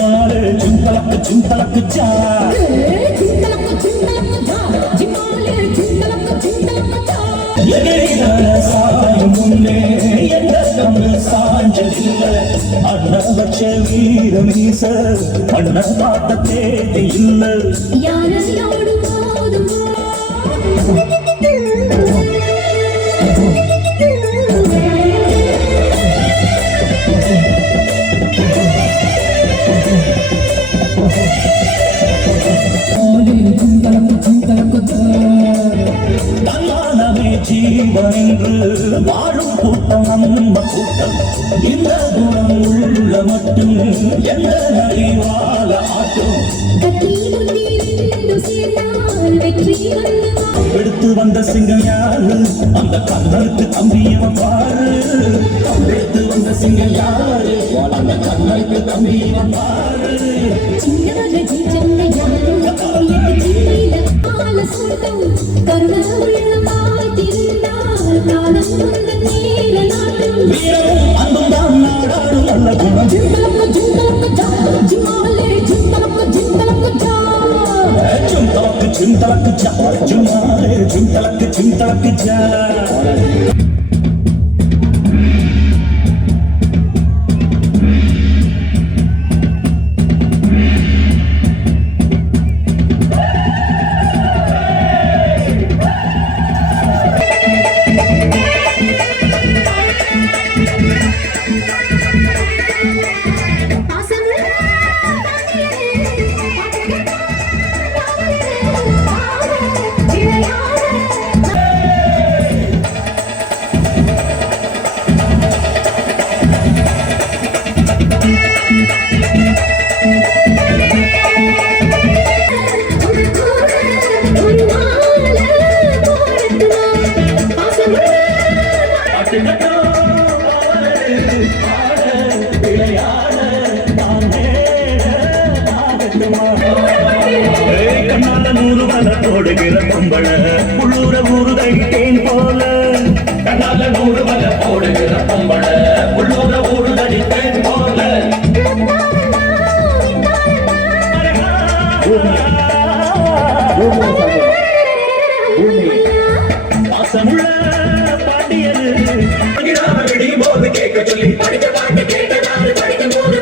जिमाले झुमतलक जा சாயும் முன்னே எந்த தமிழ் சாஞ்சதில்ல அண்ண வச்ச வீர மீச அண்ண பார்த்த தேதி இல்ல யாரோடு போதும் ஜீவனென்று வாழும் கூட்டம் நம்ம கூட்டம் இந்த குணம் உள்ள மட்டும் எந்த அறிவால ஆட்டும் எடுத்து வந்த சிங்கம் யாரு அந்த கண்ணனுக்கு தம்பியவன் பாரு எடுத்து வந்த சிங்கம் யாரு அந்த கண்ணனுக்கு தம்பியவன் பாரு வீரமும் அன்பும் தான் நாடாடும் நல்ல குணம் झुमतलक जा जुमाले झुमतलक जा கண்ணால நூறு வலை போடுகிற பொம்பள உள்ளூர ஊரு தடித்தேன் போல கண்ணால நூறு வலை போடுகிற பொம்பள உள்ளூர ஊரு தடித்தேன் போல பாசமுள்ள பாண்டியது விடியும் போது கேட்க சொல்லி படிக்க பாட்டு கேட்க படிக்கும் போது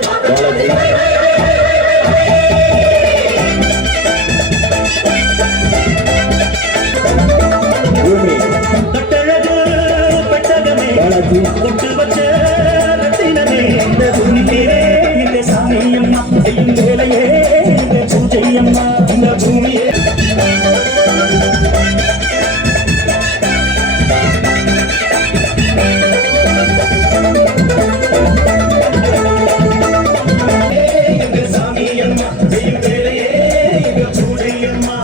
கொட்டு வச்ச ரத்தினமே இந்த பூமிக்கே இந்த சாமியம்மா செய்யும் வேலையே இந்த பூஜையம்மா இந்த பூமியே சாமியம்மா செய்யும் வேலையே இந்த பூஜையம்மா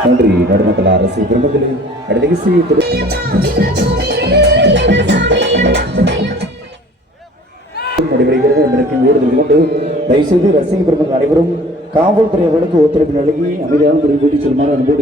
நன்றி. நடனக்கலா அரசு குடும்பத்திலே நிகழ்ச்சியை நடைபெறுகிறது. இதற்கு வேண்டுதல் கொண்டு தயவுசெய்து ரசிக பெருமக்கள் அனைவரும் காவல்துறை அவர்களுக்கு ஒத்துழைப்பு நல்கி அமைதியான முறையில் வீட்டு செல்லுமாறு அனுப்பி